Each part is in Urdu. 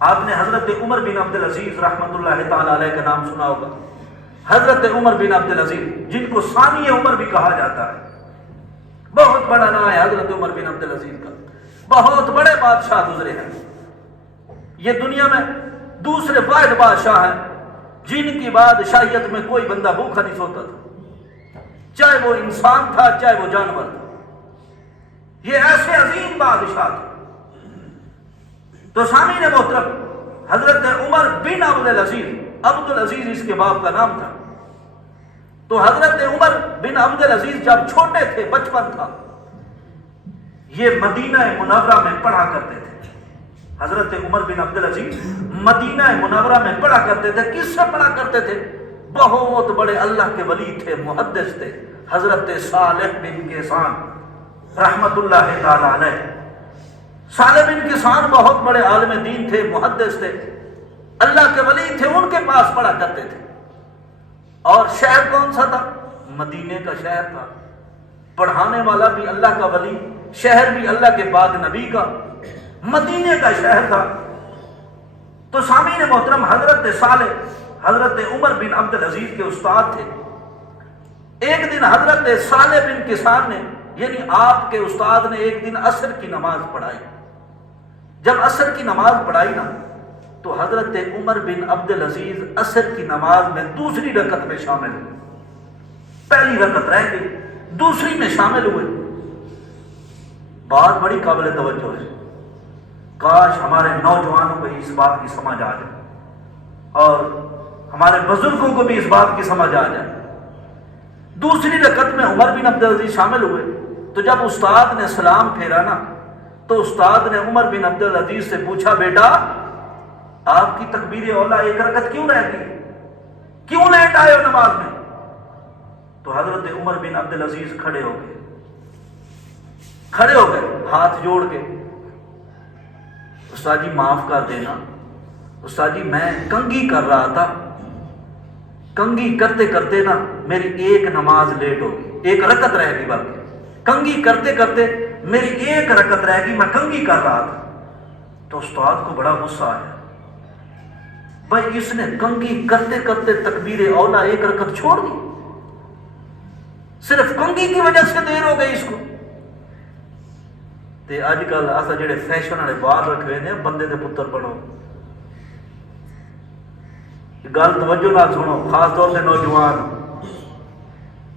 آپ نے حضرت عمر بن عبد العزیز رحمۃ اللہ تعالی علیہ کا نام سنا ہوگا. حضرت عمر بن عبد العزیز جن کو ثانی عمر بھی کہا جاتا ہے، بہت بڑا نام ہے حضرت عمر بن عبد العزیز کا. بہت بڑے بادشاہ گزرے ہیں. یہ دنیا میں دوسرے واحد بادشاہ ہیں جن کی بادشاہیت میں کوئی بندہ بھوکا نہیں سوتا تھا، چاہے وہ انسان تھا چاہے وہ جانور تھا. یہ ایسے عظیم بادشاہ تھے. تو سامعین محترم، حضرت عمر بن عبد العزیز، عبد العزیز اس کے باپ کا نام تھا. تو حضرت عمر بن عبد العزیز جب چھوٹے تھے، بچپن تھا، یہ مدینہ منورہ میں پڑھا کرتے تھے. حضرت عمر بن عبد العزیز مدینہ منورہ میں پڑھا کرتے تھے. کس سے پڑھا کرتے تھے؟ بہت بڑے اللہ کے ولی تھے، محدث تھے، حضرت صالح بن کیسان رحمت اللہ تعالی علیہ. صالح بن کیسان بہت بڑے عالم دین تھے، محدث تھے، اللہ کے ولی تھے. ان کے پاس پڑھا کرتے تھے. اور شہر کون سا تھا؟ مدینے کا شہر تھا. پڑھانے والا بھی اللہ کا ولی، شہر بھی اللہ کے پاک نبی کا، مدینے کا شہر تھا. تو سامعین محترم، حضرت صالح حضرت عمر بن عبد العزیز کے استاد تھے. ایک دن حضرت صالح بن کیسان نے، یعنی آپ کے استاد نے، ایک دن عصر کی نماز پڑھائی. جب عصر کی نماز پڑھائی نا، تو حضرت عمر بن عبد العزیز عصر کی نماز میں دوسری رکعت میں شامل ہوئے. پہلی رکعت رہ گئی، دوسری میں شامل ہوئے. بات بڑی قابل توجہ ہے. کاش ہمارے نوجوانوں کو اس بات کی سمجھ آ جائے اور ہمارے بزرگوں کو بھی اس بات کی سمجھ آ جائے. دوسری رکعت میں عمر بن عبد العزیز شامل ہوئے. تو جب استاد نے سلام پھیرا نا، تو استاد نے عمر بن عبد العزیز سے پوچھا، بیٹا آپ کی تکبیر اولا ایک رکعت کیوں رہ گئی؟ کیوں لیٹ آئے ہو نماز میں؟ تو حضرت عمر بن عبد العزیز کھڑے ہو گئے ہاتھ جوڑ کے، استاد جی معاف کر دینا، استاد جی میں کنگھی کر رہا تھا، کنگھی کرتے کرتے نا میری ایک نماز لیٹ ہو گئی، ایک رکعت رہ گئی. بلکہ کنگھی کرتے کرتے میری ایک رکعت رہ گئی، میں کنگھی کر رہا تھا. تو استاد کو بڑا غصہ آیا، بھائی اس نے کنگھی کرتے کرتے تکبیر اولا ایک رکعت چھوڑ دی، صرف کنگھی کی وجہ سے دیر ہو گئی اس کو. تے اج کل ایسا جڑے فیشن والے بال رکھے نے، بندے دے پتر بنو. گل توجہ نہ سنو، خاص طور سے نوجوان،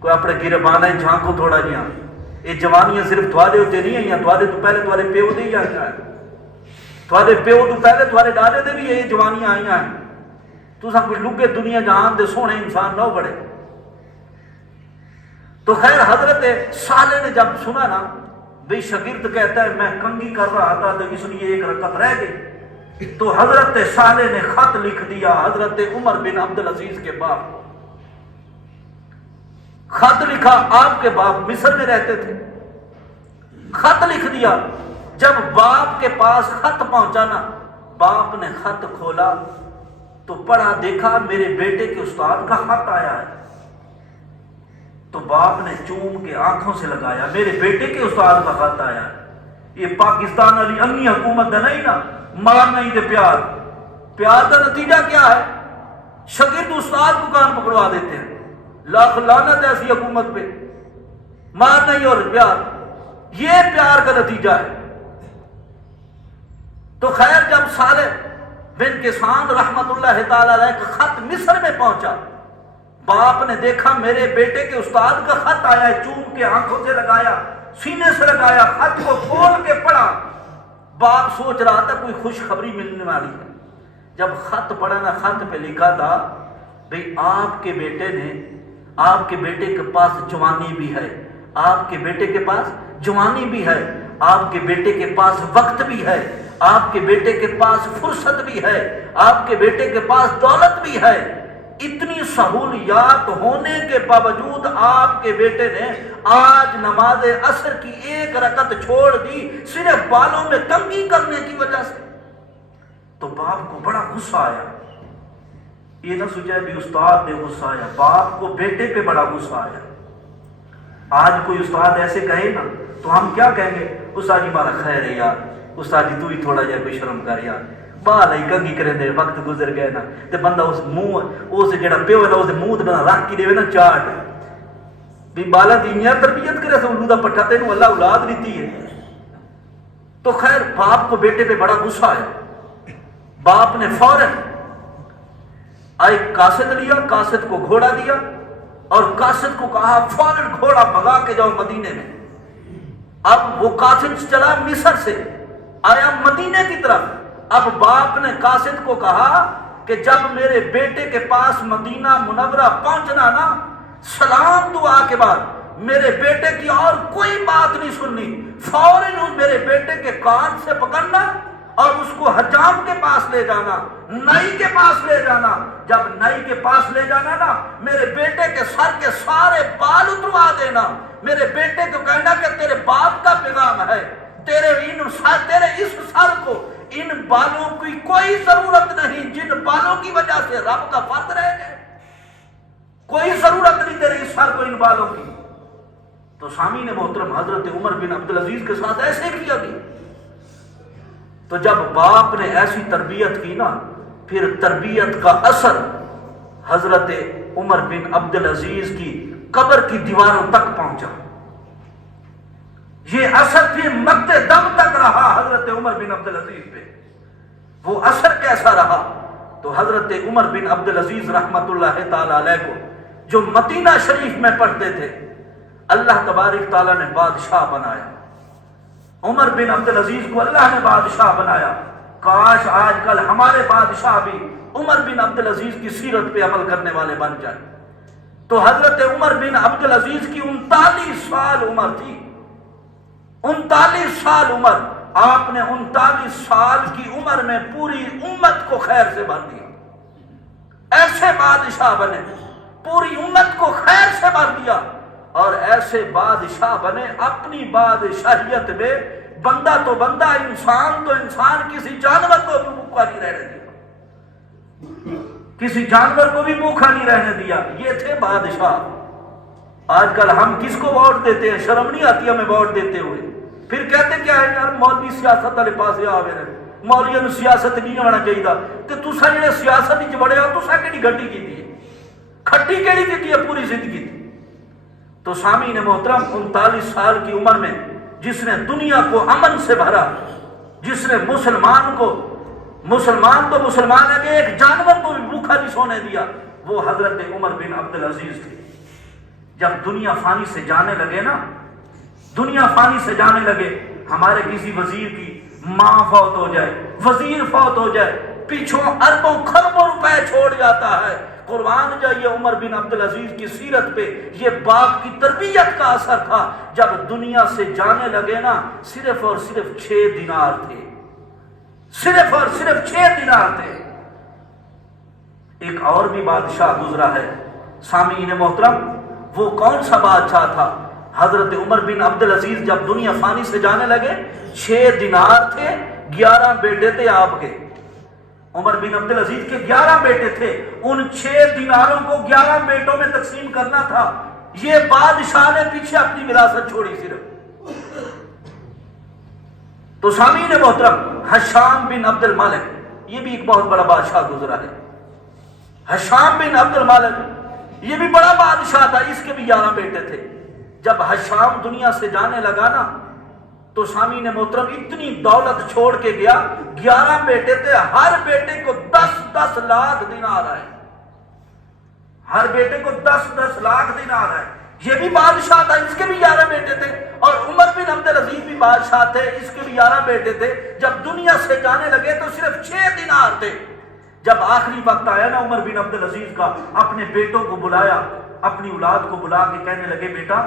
کوئی اپنے گربانہ جھانکو تھوڑا جہاں. یہ جوانیاں صرف تھوڑے ہوتے نہیں آئی، تھوڑے تو پہلے تھوڑے پیو دے ہی آئی ہیں، تھوڑے پیو تو پہلے تھوڑے ڈاڈے دے بھی یہ جوانیاں آئی ہیں. تو سب کوئی لگے دنیا جہان دے سونے انسان نہ بڑے. تو خیر حضرت صالح نے جب سنا نا بھئی شاگرد کہتا ہے میں کنگھی کر رہا تھا تو اس لیے ایک رکعت رہ گئی، تو حضرت صالح نے خط لکھ دیا حضرت عمر بن عبد العزیز کے باپ. خط لکھا، آپ کے باپ مصر میں رہتے تھے. خط لکھ دیا. جب باپ کے پاس خط پہنچا نا، باپ نے خط کھولا تو پڑھا، دیکھا میرے بیٹے کے استاد کا خط آیا ہے. تو باپ نے چوم کے آنکھوں سے لگایا، میرے بیٹے کے استاد کا خط آیا ہے. یہ پاکستان والی امنی حکومت ہے نہیں نا، مار نہیں دے پیار. پیار کا نتیجہ کیا ہے؟ شاگرد استاد کو کان پکڑوا دیتے ہیں. لاکھ لعنت ایسی حکومت پہ، مار نہیں اور پیار، یہ پیار کا نتیجہ ہے. تو خیر جب صالح بن کیسان رحمت اللہ تعالی علیہ کا خط مصر میں پہنچا، باپ نے دیکھا میرے بیٹے کے استاد کا خط آیا ہے، چوم کے آنکھوں سے لگایا، سینے سے لگایا، خط کو کھول کے پڑھا. باپ سوچ رہا تھا کوئی خوشخبری ملنے والی ہے. جب خط پڑھا نا، خط پہ لکھا تھا بھئی آپ کے بیٹے نے، آپ کے بیٹے کے پاس جوانی بھی ہے، آپ کے بیٹے کے پاس جوانی بھی ہے، آپ کے بیٹے کے پاس وقت بھی ہے، آپ کے بیٹے کے پاس فرصت بھی ہے، آپ کے بیٹے کے پاس دولت بھی ہے. اتنی سہولیات ہونے کے باوجود آپ کے بیٹے نے آج نماز عصر کی ایک رکعت چھوڑ دی، صرف بالوں میں کنگھی کرنے کی وجہ سے. تو باپ کو بڑا غصہ آیا. یہ نہ سوچا بھی استاد نے غصہ آیا، باپ کو بیٹے پہ بڑا غصہ آیا. آج کوئی استاد ایسے کہے نا تو ہم کیا کہیں گے؟ استاد جی ہمارا خیر ہے یار، استاد جی تو ہی تھوڑا جا کوئی شرم کر یار، بال ہی کنگھی کرے دے وقت گزر گئے نا تے بندہ اس منہ اس جڑا پیو ہے نا اس منہ تے بندہ رکھ کے دے نا چاٹ بھی بالا دی میاں تربیت کرے سو دا پٹھا تینوں اللہ اولاد دیتی ہے. تو خیر باپ کو بیٹے پہ بڑا غصہ آیا. باپ نے فوراً ایک قاصد لیا, قاصد کو گھوڑا دیا اور قاصد کو کہا فوراً گھوڑا بھگا کے جاؤ مدینے میں. اب وہ قاصد چلا مصر سے آیا مدینے کی طرف. اب باپ نے قاصد کو کہا کہ جب میرے بیٹے کے پاس مدینہ منورہ پہنچنا نا, سلام دعا کے بعد میرے بیٹے کی اور کوئی بات نہیں سننی, فوراً میرے بیٹے کے کان سے پکڑنا اور اس کو حجام کے پاس لے جانا, نائی کے پاس لے جانا. جب نائی کے پاس لے جانا نا, میرے بیٹے کے سر کے سارے بال اتروا دینا. میرے بیٹے کو کہنا کہ تیرے باپ کا پیغام ہے, تیرے اس سر کو ان بالوں کی کوئی ضرورت نہیں جن بالوں کی وجہ سے رب کا فرد رہ گئے. کوئی ضرورت نہیں تیرے اس سر کو ان بالوں کی. تو سامعین محترم حضرت عمر بن عبدالعزیز کے ساتھ ایسے کیا گیا. تو جب باپ نے ایسی تربیت کی نا, پھر تربیت کا اثر حضرت عمر بن عبدالعزیز کی قبر کی دیواروں تک پہنچا. یہ اثر پھر مقت دم تک رہا حضرت عمر بن عبدالعزیز پہ. وہ اثر کیسا رہا؟ تو حضرت عمر بن عبدالعزیز رحمت اللہ تعالی علیہ کو جو مدینہ شریف میں پڑھتے تھے, اللہ تبارک تعالیٰ نے بادشاہ بنایا. عمر بن عبدالعزیز کو اللہ نے بادشاہ بنایا. کاش آج کل ہمارے بادشاہ بھی عمر بن عبدالعزیز کی سیرت پہ عمل کرنے والے بن جائیں. تو حضرت عمر بن عبدالعزیز کی 39 سال عمر تھی. 39 سال عمر. آپ نے 39 سال کی عمر میں پوری امت کو خیر سے بھر دیا. ایسے بادشاہ بنے, پوری امت کو خیر سے بھر دیا. اور ایسے بادشاہ بنے اپنی بادشاہیت میں بندہ تو بندہ, انسان تو انسان, کسی جانور کو بھی بھوکا نہیں رہنے دیا, کسی جانور کو بھی بھوکا نہیں رہنے دیا. یہ تھے بادشاہ. آج کل ہم کس کو ووٹ دیتے ہیں؟ شرم نہیں آتی ہمیں ووٹ دیتے ہوئے. پھر کہتے کیا ہے یار مولوی سیاست والے پاسے آوے رہے, مولویوں نے سیاست نہیں ہونا چاہیے. کہ تسا جڑے سیاست وچ بڑے ہو تسا کیڑی گڈی کیتی ہے, کھٹی کیڑی کیتی ہے پوری زندگی. تو سامعین محترم 39 سال کی عمر میں جس نے دنیا کو امن سے بھرا, جس نے مسلمان تو مسلمان ہے کہ ایک جانور کو بھی بھوکا نہیں سونے دیا, وہ حضرت عمر بن عبدالعزیز تھے. جب دنیا فانی سے جانے لگے نا, دنیا فانی سے جانے لگے, ہمارے کسی وزیر کی ماں فوت ہو جائے, وزیر فوت ہو جائے, پیچھوں اربوں خربوں روپے چھوڑ جاتا ہے. قربان جائیے عمر بن عبدالعزیز کی سیرت پہ یہ باپ کی تربیت کا اثر تھا. جب دنیا سے جانے لگے نا, صرف اور صرف 6 دینار تھے, صرف اور صرف 6 دینار تھے. ایک اور بھی بادشاہ گزرا ہے سامعین محترم. وہ کون سا بادشاہ تھا؟ حضرت عمر بن عبدالعزیز جب دنیا فانی سے جانے لگے 6 دینار تھے, 11 بیٹے تھے آپ کے. عمر بن عبدالعزیز کے 11 بیٹے تھے. ان 6 دیناروں کو 11 بیٹوں میں تقسیم کرنا تھا. یہ بادشاہ نے پیچھے اپنی وراثت چھوڑی صرف. تو سامعین محترم ہشام بن عبد المالک, یہ بھی ایک بہت بڑا بادشاہ گزرا ہے. ہشام بن عبد المالک یہ بھی بڑا بادشاہ تھا, اس کے بھی 11 بیٹے تھے. جب ہشام دنیا سے جانے لگا نا, تو سامعین محترم اتنی دولت چھوڑ کے گیا. 11 بیٹے تھے, ہر بیٹے کو 10 لاکھ دینار آئے, ہر بیٹے کو 10 لاکھ دینار آئے. یہ بھی بادشاہ تھا, اس کے بھی 11 بیٹے تھے. اور عمر بن عبدالعزیز بھی بادشاہ تھے, اس کے بھی 11 بیٹے تھے. جب دنیا سے جانے لگے تو صرف 6 دینار تھے. جب آخری وقت آیا نا عمر بن عبدالعزیز کا, اپنے بیٹوں کو بلایا, اپنی اولاد کو بلا کے کہنے لگے, بیٹا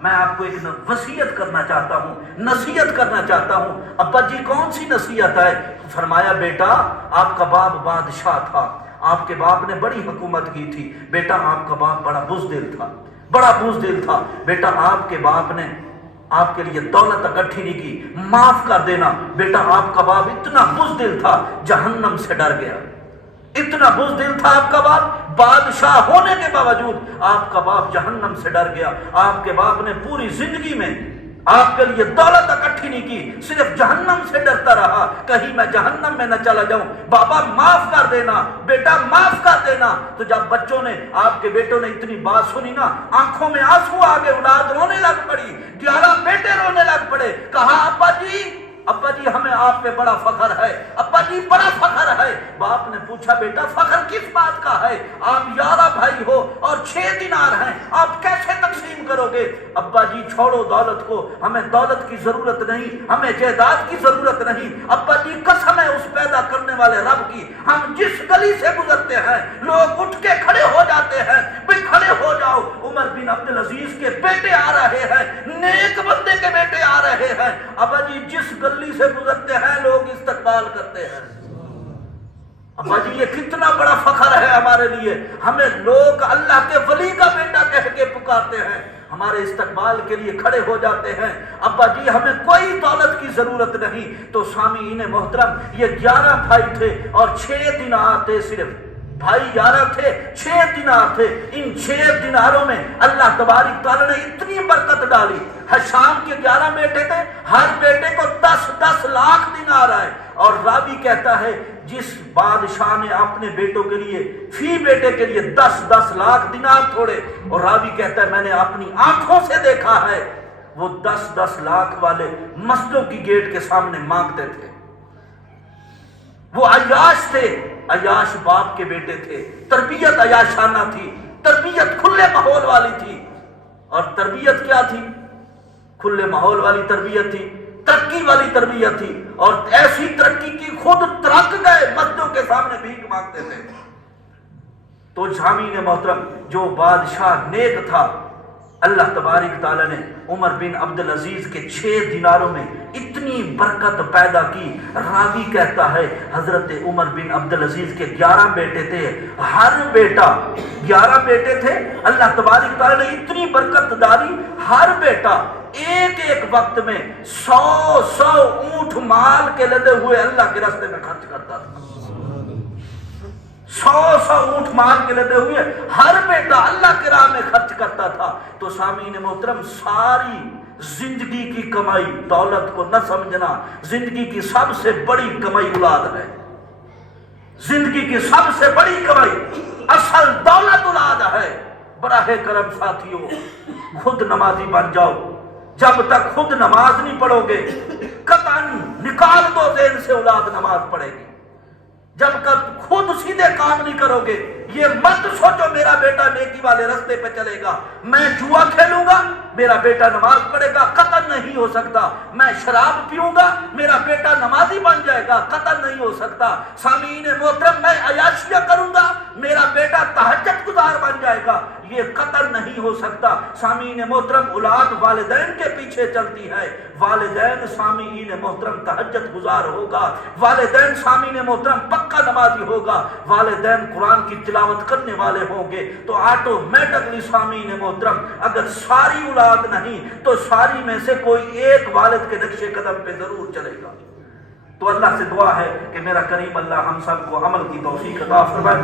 میں آپ کو ایک وصیت کرنا چاہتا ہوں, نصیحت کرنا چاہتا ہوں. ابا جی کون سی نصیحت ہے؟ فرمایا بیٹا آپ کا باپ بادشاہ تھا, آپ کے باپ نے بڑی حکومت کی تھی. بیٹا آپ کا باپ بڑا بزدل تھا, بڑا بزدل تھا. بیٹا آپ کے باپ نے آپ کے لیے دولت اکٹھی نہیں کی, معاف کر دینا. بیٹا آپ کا باپ اتنا بزدل تھا, جہنم سے ڈر گیا. اتنا بزدل تھا آپ کا باپ, بادشاہ ہونے کے باوجود آپ کا باپ جہنم سے ڈر گیا. آپ کے باپ نے پوری زندگی میں آپ کے لیے دولت اکٹھی نہیں کی، صرف جہنم سے ڈرتا رہا، کہیں میں جہنم میں نہ چلا جاؤں۔ بابا معاف کر دینا، بیٹا معاف کر دینا۔ تو جب بچوں نے، آپ کے بیٹوں نے اتنی بات سنی نا، آنکھوں میں آنسو آ گئے، اولاد رونے لگ پڑی، 11 بیٹے رونے لگ پڑے۔ کہا ابا جی ہمیں آپ پہ بڑا فخر ہے، ابا جی بڑا فخر ہے۔ باپ نے پوچھا بیٹا فخر کس بات کا ہے؟ آپ 11 بھائی ہو اور 6 دینار ہیں، آپ کیسے تقسیم کرو گے؟ ابا جی چھوڑو دولت کو، ہمیں دولت کی ضرورت نہیں، ہمیں جائیداد کی ضرورت نہیں۔ ابا جی قسم ہے اس پیدا کرنے والے رب کی، ہم جس گلی سے گزرتے ہیں لوگ اٹھ کے کھڑے ہو جاتے ہیں، بھی کھڑے ہو جاؤ، عمر بن عبدالعزیز کے بیٹے آ رہے ہیں، نیک بندے کے بیٹے آ رہے ہیں۔ ابا جی جس گلی سے گزرتے ہیں لوگ استقبال کرتے ہیں۔ ابا جی یہ کتنا بڑا فخر ہے ہمارے لیے، ہمیں لوگ اللہ کے ولی کا بیٹا کہہ کے پکارتے ہیں، ہمارے استقبال کے لیے کھڑے ہو جاتے ہیں۔ ابا جی ہمیں کوئی دولت کی ضرورت نہیں۔ تو سامعین محترم، یہ 11 بھائی تھے اور 6 دینار تھے، صرف بھائی 11 تھے، 6 دینار تھے۔ ان 6 دیناروں میں اللہ تبارک تعالیٰ نے اتنی برکت ڈالی۔ حشام کے 11 بیٹے تھے، ہر بیٹے کو 10 لاکھ دینار آئے۔ اور راوی کہتا ہے جس بادشاہ نے اپنے بیٹوں کے لیے، فی بیٹے کے لیے 10 لاکھ دینار چھوڑے، اور راوی کہتا ہے میں نے اپنی آنکھوں سے دیکھا ہے وہ 10 لاکھ والے مسجدوں کی گیٹ کے سامنے مانگتے تھے۔ وہ عیاش تھے، عیاش باپ کے بیٹے تھے، تربیت عیاشانہ تھی، تربیت کھلے ماحول والی تھی۔ اور تربیت کیا تھی؟ کھلے ماحول والی تربیت تھی، ترقی والی تربیت تھی، اور ایسی ترقی کی خود ترک گئے، مسجدوں کے سامنے بھیک مانگتے تھے۔ تو سامعین محترم، جو بادشاہ نیک تھا، اللہ تبارک تعالیٰ نے عمر بن عبدالعزیز کے 6 دیناروں میں اتنی برکت پیدا کی۔ راوی کہتا ہے حضرت عمر بن عبدالعزیز کے 11 بیٹے تھے، ہر بیٹا 11 بیٹے تھے، اللہ تبارک تعالیٰ نے اتنی برکت ڈالی، ہر بیٹا ایک وقت میں 100 اونٹ مال کے لدے ہوئے اللہ کے راستے میں خرچ کرتا تھا۔ 100 اونٹ مال کے لدے ہوئے ہر بیٹا اللہ کی راہ میں خرچ کرتا تھا۔ تو سامعین محترم، ساری زندگی کی کمائی، دولت کو نہ سمجھنا، زندگی کی سب سے بڑی کمائی اولاد ہے۔ زندگی کی سب سے بڑی کمائی، اصل دولت اولاد ہے۔ براہ کرم ساتھیوں، خود نمازی بن جاؤ۔ جب تک خود نماز نہیں پڑھو گے، قطعاً نکال دو ذہن سے اولاد نماز پڑھے گی۔ جب تک خود سیدھے کام نہیں کرو گے، یہ مت سوچو میرا بیٹا نیکی والے رستے پہ چلے گا، میں جوا کھیلوں گا میرا بیٹا نماز پڑھے گا، قطعاً نہیں ہو سکتا۔ میں شراب پیوں گا میرا بیٹا نمازی بن جائے گا، قطعاً نہیں ہو سکتا۔ سامعین محترم، میں عیاشیاں کروں گا میرا بیٹا تہجد گزار بن جائے گا، یہ قطعاً نہیں ہو سکتا۔ سامعین محترم، اولاد والدین کے پیچھے چلتی ہے، والدین سامعین محترم تہجد گزار ہوگا، والدین سامعین محترم پکا نمازی ہوگا، والدین قرآن کی تلاوت کرنے والے ہوں گے، تو آٹومیٹکلی سامعین محترم اگر ساری اولاد نہیں تو ساری میں سے کوئی ایک والد کے نقش قدم پہ ضرور چلے گا۔ تو اللہ سے دعا ہے کہ میرا کریم اللہ ہم سب کو عمل کی توفیق عطا فرمائے۔